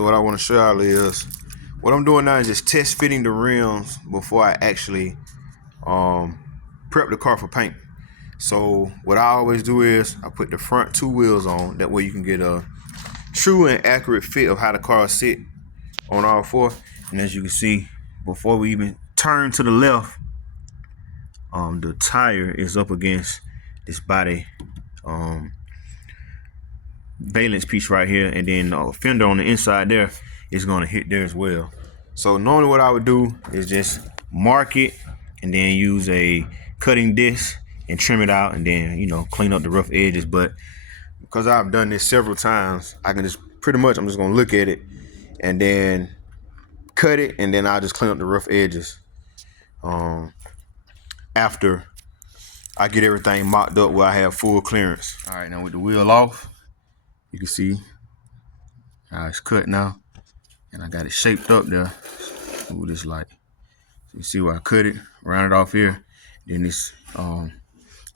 So what I want to show y'all is what I'm doing now is just test fitting the rims before I actually prep the car for paint. So what I always do is I put the front two wheels on. That way you can get a true and accurate fit of how the car sit on all four. And as you can see, before we even turn to the left, the tire is up against this body valence piece right here, and then a fender on the inside there is going to hit there as well. So normally what I would do is just mark it and then use a cutting disc and trim it out, and then, you know, clean up the rough edges. But because I've done this several times, I can just I'm just going to look at it and then cut it, and then I'll just clean up the rough edges after I get everything mocked up where I have full clearance. All right, now with the wheel off, you can see how it's cut now, and I got it shaped up there. Move this light. So you see where I cut it, round it off here. Then this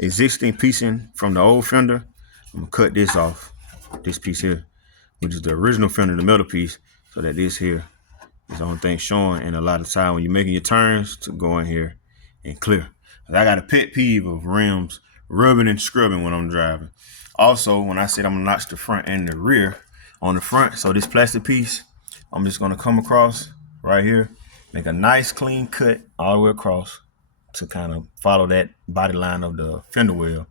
existing piecing from the old fender, I'm gonna cut this off, this piece here, which is the original fender, the metal piece, so that this here is the only thing showing. And a lot of time when you're making your turns, to go in here and clear. I got a pet peeve of rims rubbing and scrubbing when I'm driving. Also, when I said I'm gonna notch the front and the rear, on the front, so this plastic piece, I'm just gonna come across right here, make a nice clean cut all the way across to kind of follow that body line of the fender well.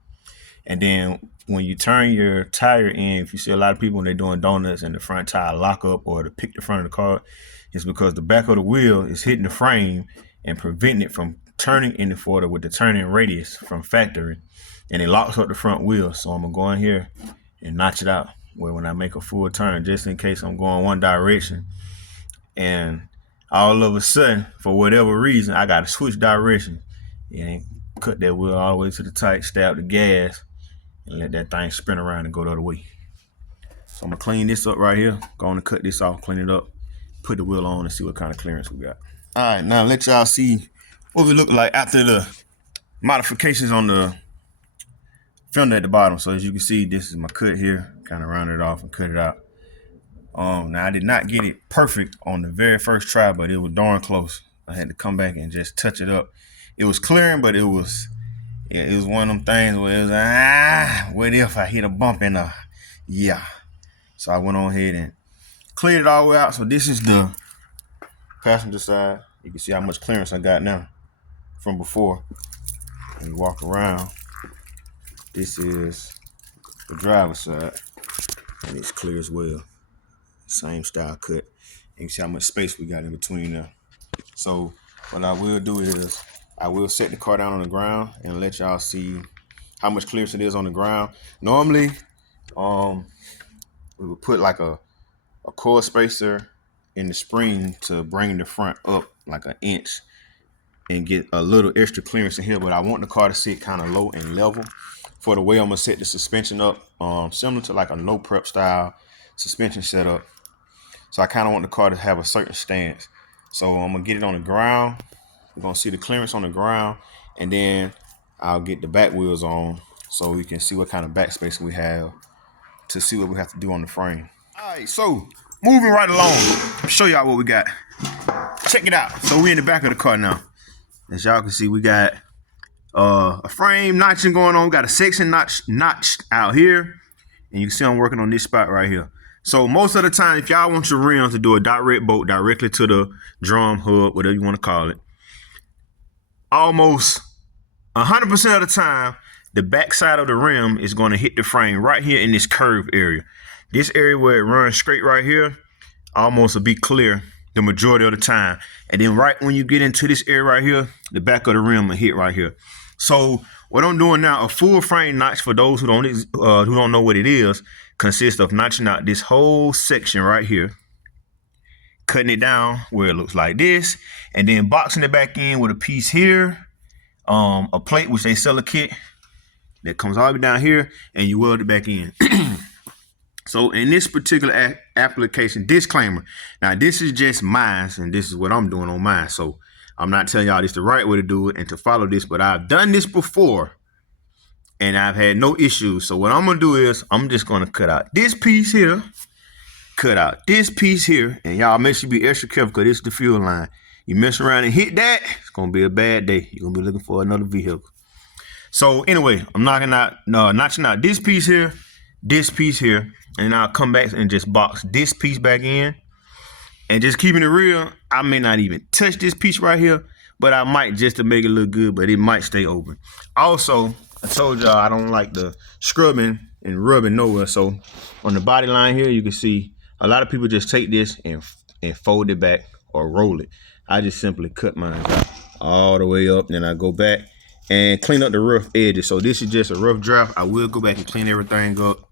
And then when you turn your tire in, if you see a lot of people when they're doing donuts and the front tire lock up or to pick the front of the car, it's because the back of the wheel is hitting the frame and preventing it from turning in the forward with the turning radius from factory, and it locks up the front wheel. So I'm gonna go in here and notch it out where when I make a full turn, just in case I'm going one direction and all of a sudden, for whatever reason, I gotta switch direction and cut that wheel all the way to the tight, stab the gas, and let that thing spin around and go the other way. So I'm gonna clean this up right here, go on and cut this off, clean it up, put the wheel on and see what kind of clearance we got. All right, now let y'all see what we look like after the modifications on the fender at the bottom. So as you can see, this is my cut here, kind of rounded it off and cut it out. Now I did not get it perfect on the very first try, but it was darn close. I had to come back and just touch it up. It was clearing, but it was one of them things where it was what if I hit a bump in so I went on ahead and cleared it all the way out. So this is the passenger side. You can see how much clearance I got now from before. And you walk around, this is the driver's side, and it's clear as well. Same style cut. And you see how much space we got in between there. So what I will do is I will set the car down on the ground and let y'all see how much clearance it is on the ground. Normally, we would put like a coil spacer in the spring to bring the front up like an inch and get a little extra clearance in here, but I want the car to sit kind of low and level for the way I'm gonna set the suspension up, similar to like a no prep style suspension setup. So I kind of want the car to have a certain stance. So I'm gonna get it on the ground. We're gonna see the clearance on the ground, and then I'll get the back wheels on so we can see what kind of backspace we have to see what we have to do on the frame. All right, so moving right along, I'll show y'all what we got. Check it out. So we're in the back of the car now. As y'all can see, we got a frame notching going on. We got a section notched out here, and you can see I'm working on this spot right here. So most of the time, if y'all want your rims to do a direct bolt directly to the drum hub, whatever you want to call it, almost 100% of the time, the back side of the rim is going to hit the frame right here in this curve area. This area where it runs straight right here, almost will be clear the majority of the time. And then right when you get into this area right here, the back of the rim will hit right here. So what I'm doing now, a full frame notch, for those who don't know what it is, consists of notching out this whole section right here, cutting it down where it looks like this, and then boxing it back in with a piece here, a plate which they sell a kit that comes all the way down here, and you weld it back in. So in this particular application, disclaimer, now this is just mine, and this is what I'm doing on mine. So I'm not telling y'all this the right way to do it and to follow this, but I've done this before and I've had no issues. So what I'm gonna do is I'm just gonna cut out this piece here, cut out this piece here, and y'all make sure you be extra careful because this is the fuel line. You mess around and hit that, it's gonna be a bad day. You're gonna be looking for another vehicle. So anyway, I'm notching out this piece here, and I'll come back and just box this piece back in. And just keeping it real, I may not even touch this piece right here, but I might just to make it look good, but it might stay open. Also, I told y'all I don't like the scrubbing and rubbing nowhere. So on the body line here, you can see a lot of people just take this and fold it back or roll it. I just simply cut mine out all the way up, and then I go back and clean up the rough edges. So this is just a rough draft. I will go back and clean everything up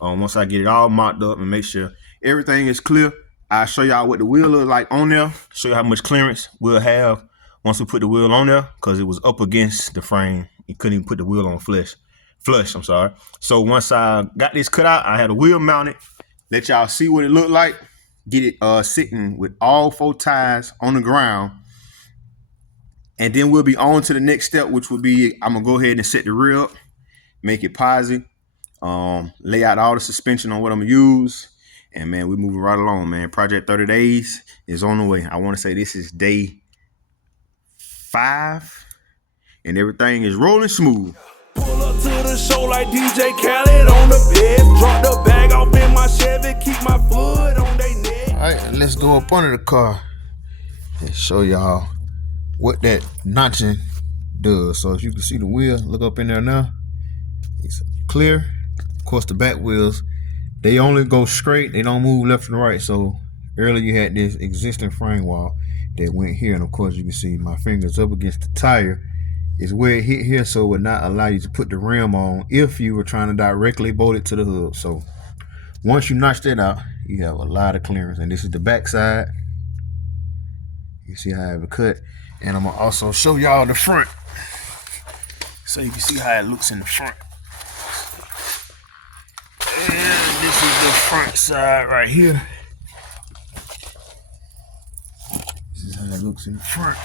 once I get it all mocked up and make sure everything is clear. I'll show y'all what the wheel looks like on there, show you how much clearance we'll have once we put the wheel on there, because it was up against the frame. You couldn't even put the wheel on flush, I'm sorry. So once I got this cut out, I had a wheel mounted, let y'all see what it looked like, get it sitting with all 4 tires on the ground, and then we'll be on to the next step, which will be, I'm gonna go ahead and set the rear up, make it positive, lay out all the suspension on what I'm gonna use. And man, we're moving right along, man. Project 30 days is on the way. I want to say this is day 5, and everything is rolling smooth. Pull up to the show like DJ Khaled on the bed. Drop the bag off in my Chevy, keep my foot on they neck. All right, let's go up under the car and show y'all what that notching does. So if you can see the wheel, look up in there now. It's clear. Of course, the back wheels, they only go straight, they don't move left and right. So earlier you had this existing frame wall that went here, and of course you can see my fingers up against the tire is where it hit here, so it would not allow you to put the rim on if you were trying to directly bolt it to the hub. So once you notch that out, you have a lot of clearance. And this is the back side. You see how I have it cut, and I'm gonna also show y'all the front so you can see how it looks in the front. And this is the front side right here. This is how it looks in the front.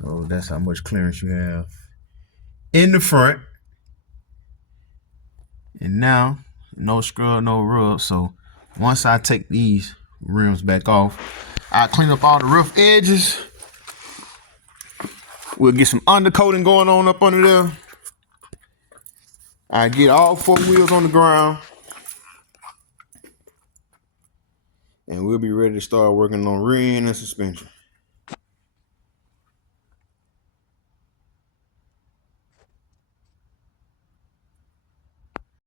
So that's how much clearance you have in the front. And now, no scrub, no rub. So once I take these rims back off, I clean up all the rough edges. We'll get some undercoating going on up under there. I get all 4 wheels on the ground, and we'll be ready to start working on rear end and suspension.